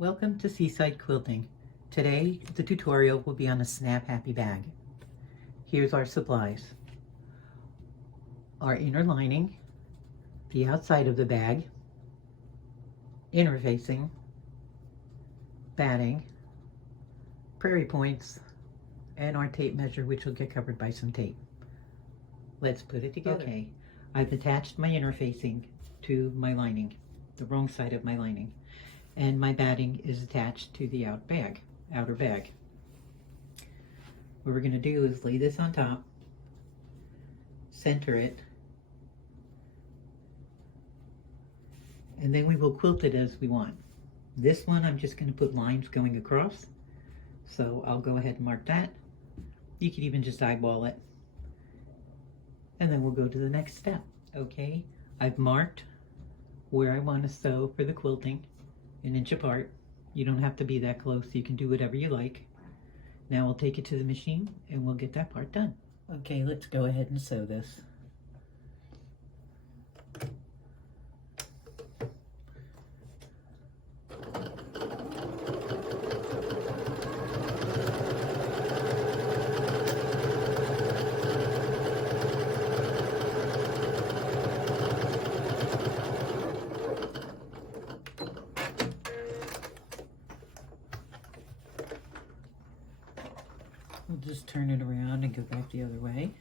Welcome to Seaside Quilting. Today the tutorial will be on a Snap Happy bag. Here's our supplies. Our inner lining, the outside of the bag, interfacing, batting, Prairie Points, and our tape measure, which will get covered by some tape. Let's put it together. Okay, I've attached my interfacing to my lining, the wrong side of my lining, and my batting is attached to the outer bag. What we're going to do is lay this on top, center it, and then we will quilt it as we want. This one I'm just going to put lines going across, so I'll go ahead and mark that. You can even just eyeball it, and then we'll go to the next step. Okay, I've marked where I want to sew for the quilting, 1 inch apart. You don't have to be that close, you can do whatever you like. Now we'll take it to the machine and we'll get that part done. Okay, let's go ahead and sew this. We'll just turn it around and go back the other way.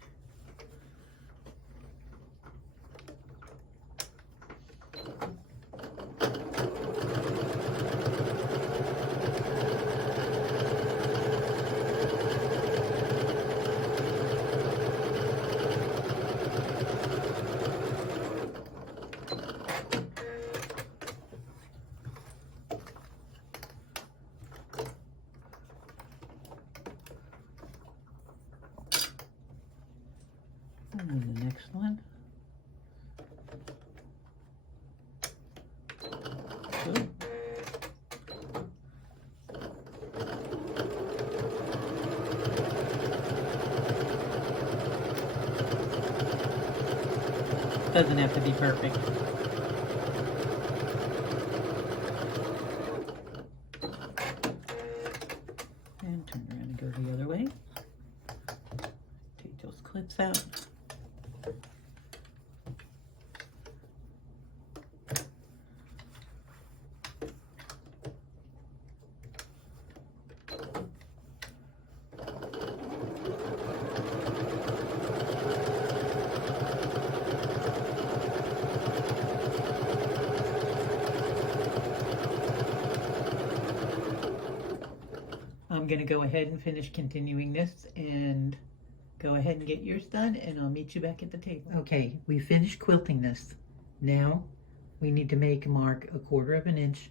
And then the next one. Good. Doesn't have to be perfect. And turn around and go the other way. Take those clips out. I'm going to go ahead and finish continuing this and go ahead and get yours done, and I'll meet you back at the table. Okay, we finished quilting this. Now we need to make a mark 1/4 of an inch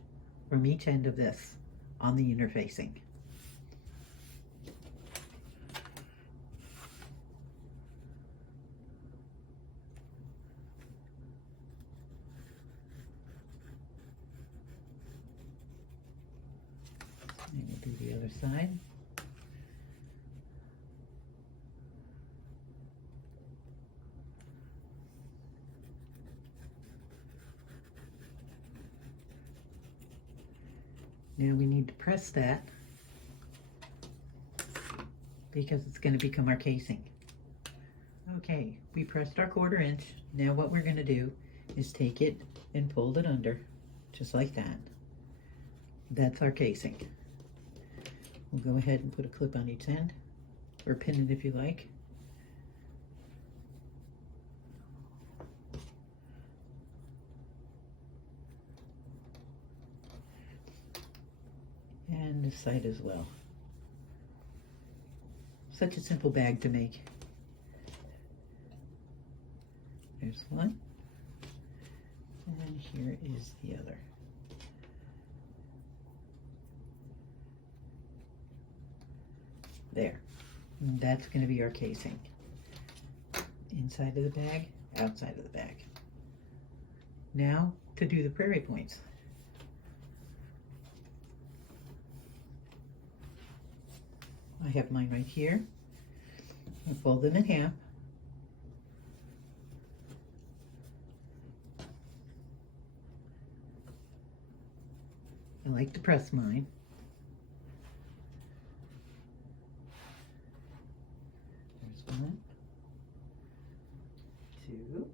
from each end of this on the interfacing. And we'll do the other side. Now we need to press that because it's going to become our casing. Okay, we pressed our 1/4 inch. Now what we're going to do is take it and fold it under, just like that. That's our casing. We'll go ahead and put a clip on each end, or pin it if you like. And this side as well. Such a simple bag to make. There's one, and here is the other. There. And that's going to be our casing. Inside of the bag, outside of the bag. Now to do the Prairie Points. I have mine right here. I fold them in half. I like to press mine. There's one, two,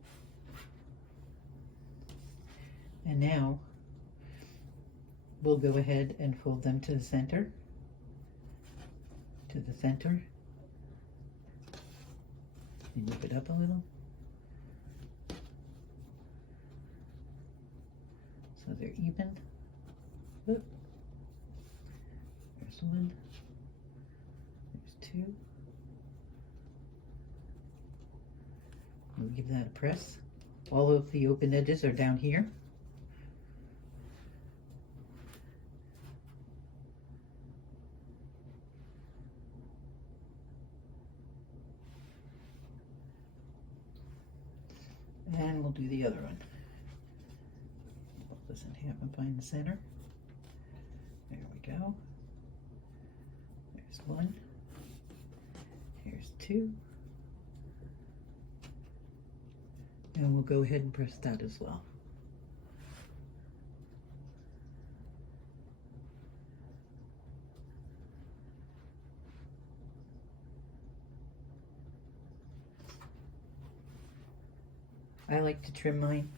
and now we'll go ahead and fold them to the center, and move it up a little. So they're even. Oop. There's one. There's two. We'll give that a press. All of the open edges are down here. And we'll do the other one. Fold this in half and find the center. There we go. There's one. Here's two. And we'll go ahead and press that as well. I like to trim mine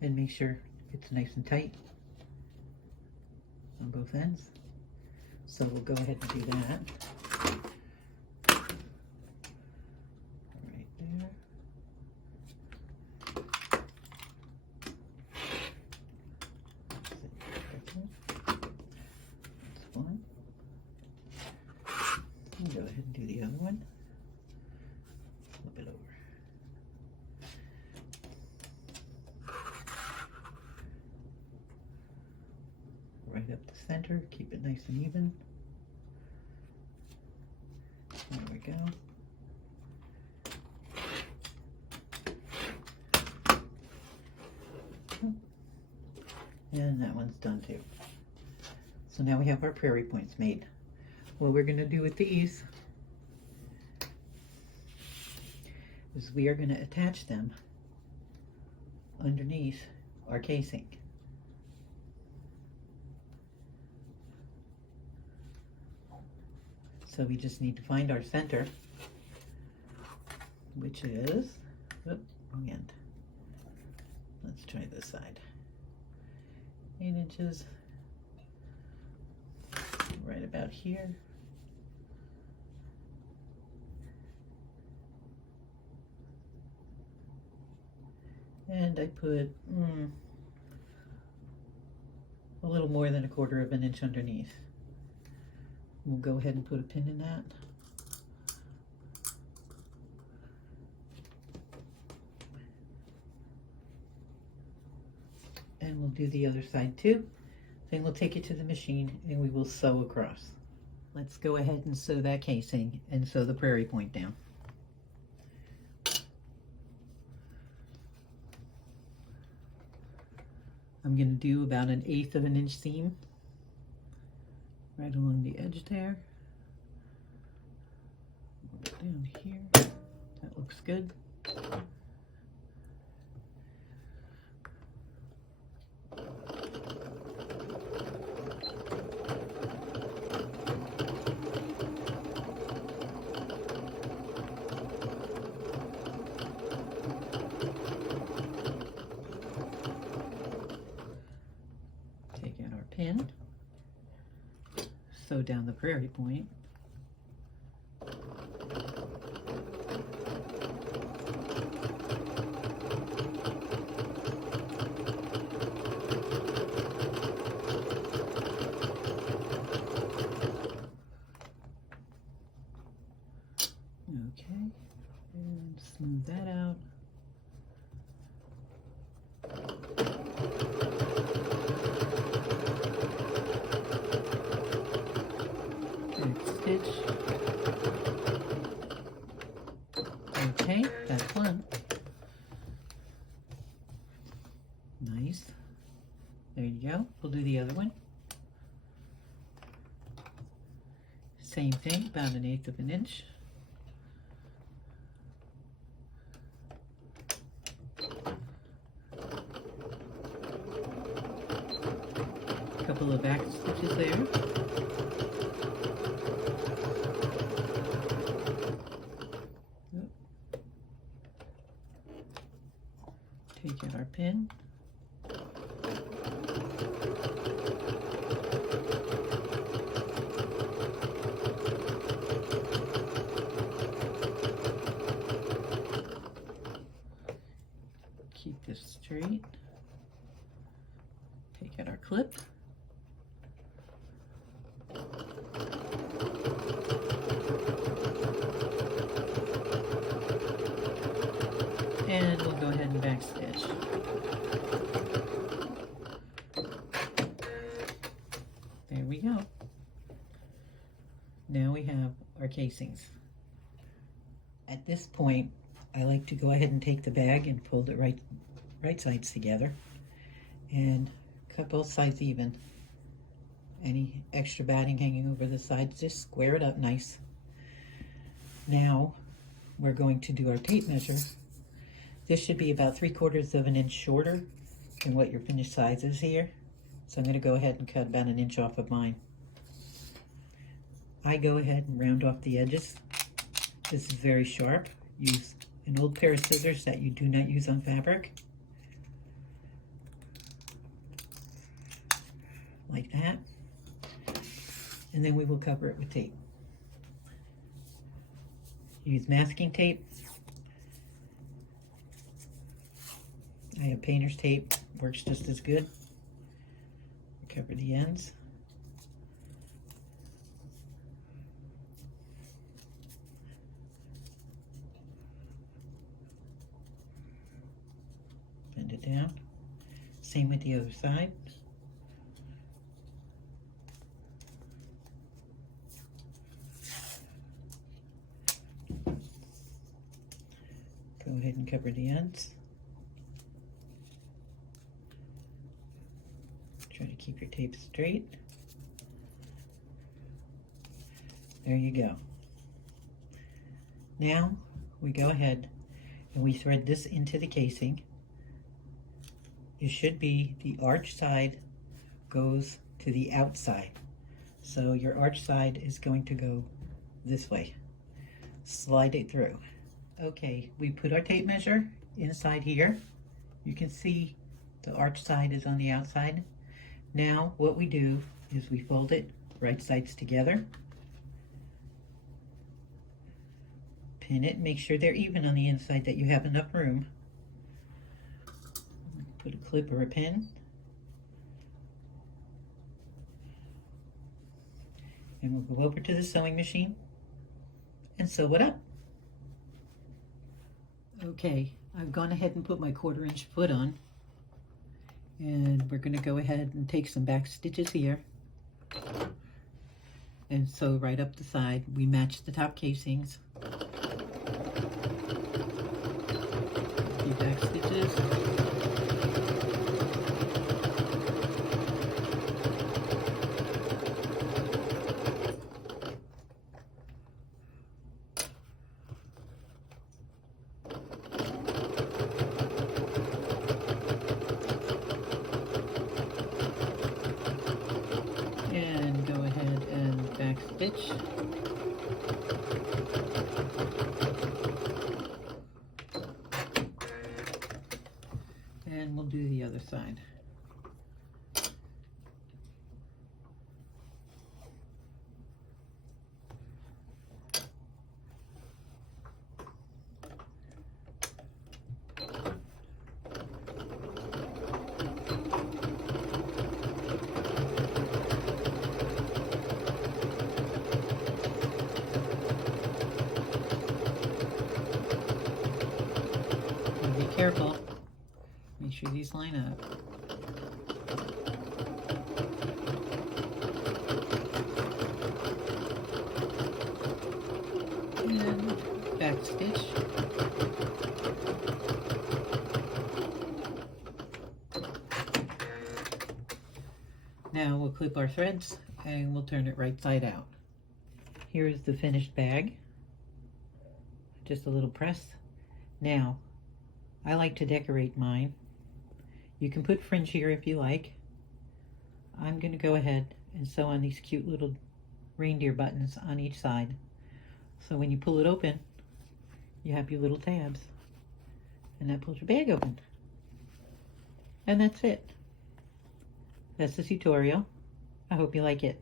and make sure it's nice and tight on both ends. So we'll go ahead and do that. Right there. That's one. We'll go ahead and do the other one. Flip it over. Right up the center, keep it nice and even. There we go. And that one's done too. So now we have our Prairie Points made. What we're going to do with these is we are going to attach them underneath our casing. So we just need to find our center, which is, whoop, wrong end. Let's try this side. 8 inches, right about here. And I put a little more than 1/4 of an inch underneath. We'll go ahead and put a pin in that. And we'll do the other side too. Then we'll take it to the machine and we will sew across. Let's go ahead and sew that casing and sew the Prairie Point down. I'm going to do about 1/8 of an inch seam right along the edge there. Down here. That looks good. Take out our pin. Sew down the Prairie Point. Okay, and smooth that out. Stitch. Okay, that's one. Nice. There you go. We'll do the other one. Same thing, about 1/8 of an inch. Couple of back there. Take out our pin. Keep this straight. Take out our clip. And we'll go ahead and backstitch. There we go. Now we have our casings. At this point, I like to go ahead and take the bag and fold it right sides together and cut both sides even. Any extra batting hanging over the sides, just square it up nice. Now we're going to do our tape measure. This should be about 3/4 of an inch shorter than what your finished size is here. So I'm going to go ahead and cut about an inch off of mine. I go ahead and round off the edges. This is very sharp. Use an old pair of scissors that you do not use on fabric. Like that. And then we will cover it with tape. Use masking tape. I have painter's tape, works just as good. Cover the ends. Bend it down. Same with the other side. Go ahead and cover the ends. Try to keep your tape straight. There you go. Now we go ahead and we thread this into the casing. It should be the arch side goes to the outside. So your arch side is going to go this way. Slide it through. Okay, we put our tape measure inside here. You can see the arch side is on the outside. Now what we do is we fold it right sides together. Pin it, make sure they're even on the inside, that you have enough room. Put a clip or a pin. And we'll go over to the sewing machine and sew it up. Okay, I've gone ahead and put my 1/4 inch foot on. And we're going to go ahead and take some back stitches here and sew right up the side. We match the top casings. A few back stitches. Stitch. And we'll do the other side. Careful. Make sure these line up. And back stitch. Now we'll clip our threads and we'll turn it right side out. Here's the finished bag. Just a little press. Now, I like to decorate mine. You can put fringe here if you like. I'm going to go ahead and sew on these cute little reindeer buttons on each side. So when you pull it open, you have your little tabs, and that pulls your bag open. And that's it. That's the tutorial. I hope you like it.